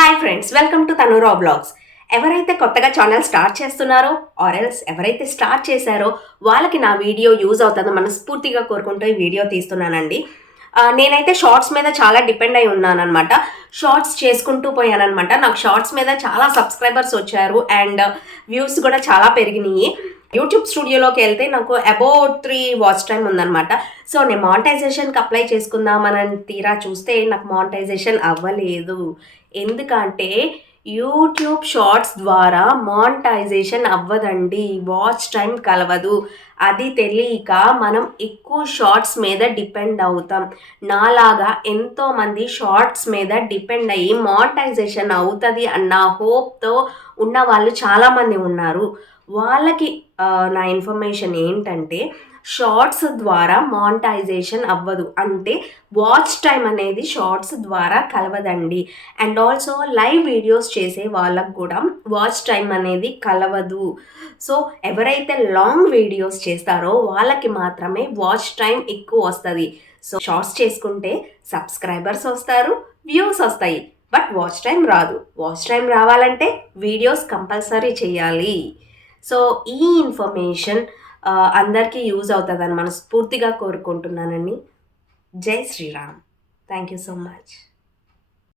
Hi friends, welcome to Tanura blogs. ఎవరైతే కొత్తగా channel start చేస్తున్నారో ఆర్ఎల్స్ ఎవరైతే స్టార్ట్ చేశారో వాళ్ళకి నా వీడియో యూజ్ అవుతుందో మనస్ఫూర్తిగా కోరుకుంటూ ఈ వీడియో తీస్తున్నానండి. నేనైతే షార్ట్స్ మీద చాలా డిపెండ్ అయి ఉన్నానమాట. షార్ట్స్ చేసుకుంటూ పోయానమాట. నాకు షార్ట్స్ మీద చాలా సబ్స్క్రైబర్స్ వచ్చారు అండ్ వ్యూస్ కూడా చాలా పెరిగినాయి. యూట్యూబ్ స్టూడియోలోకి వెళ్తే నాకు అబౌట్ 3 వాచ్ టైం ఉందన్నమాట. సో నేను మానిటైజేషన్కి అప్లై చేసుకుందామని తీరా చూస్తే నాకు మానిటైజేషన్ అవ్వలేదు. ఎందుకంటే యూట్యూబ్ షార్ట్స్ ద్వారా మానిటైజేషన్ అవ్వదండి, వాచ్ టైం కలవదు. అది తెలియక మనం ఎక్కువ షార్ట్స్ మీద డిపెండ్ అవుతాం. నాలాగా ఎంతోమంది షార్ట్స్ మీద డిపెండ్ అయ్యి మానిటైజేషన్ అవుతుంది అన్న హోప్తో ఉన్న వాళ్ళు చాలామంది ఉన్నారు. వాళ్ళకి నా ఇన్ఫర్మేషన్ ఏంటంటే షార్ట్స్ ద్వారా మానిటైజేషన్ అవ్వదు, అంటే వాచ్ టైం అనేది షార్ట్స్ ద్వారా కలవదండి. అండ్ ఆల్సో లైవ్ వీడియోస్ చేసే వాళ్ళకు కూడా వాచ్ టైం అనేది కలవదు. సో ఎవరైతే లాంగ్ వీడియోస్ చేస్తారో వాళ్ళకి మాత్రమే వాచ్ టైం ఎక్కువ వస్తుంది. సో షార్ట్స్ చేసుకుంటే సబ్స్క్రైబర్స్ వస్తారు, వ్యూస్ వస్తాయి, బట్ వాచ్ టైం రాదు. వాచ్ టైం రావాలంటే వీడియోస్ కంపల్సరీ చేయాలి. సో ఈ ఇన్ఫర్మేషన్ అందరికీ యూజ్ అవుతుందని మనస్ఫూర్తిగా కోరుకుంటున్నానండి. Jai Shri Ram. Thank you so much.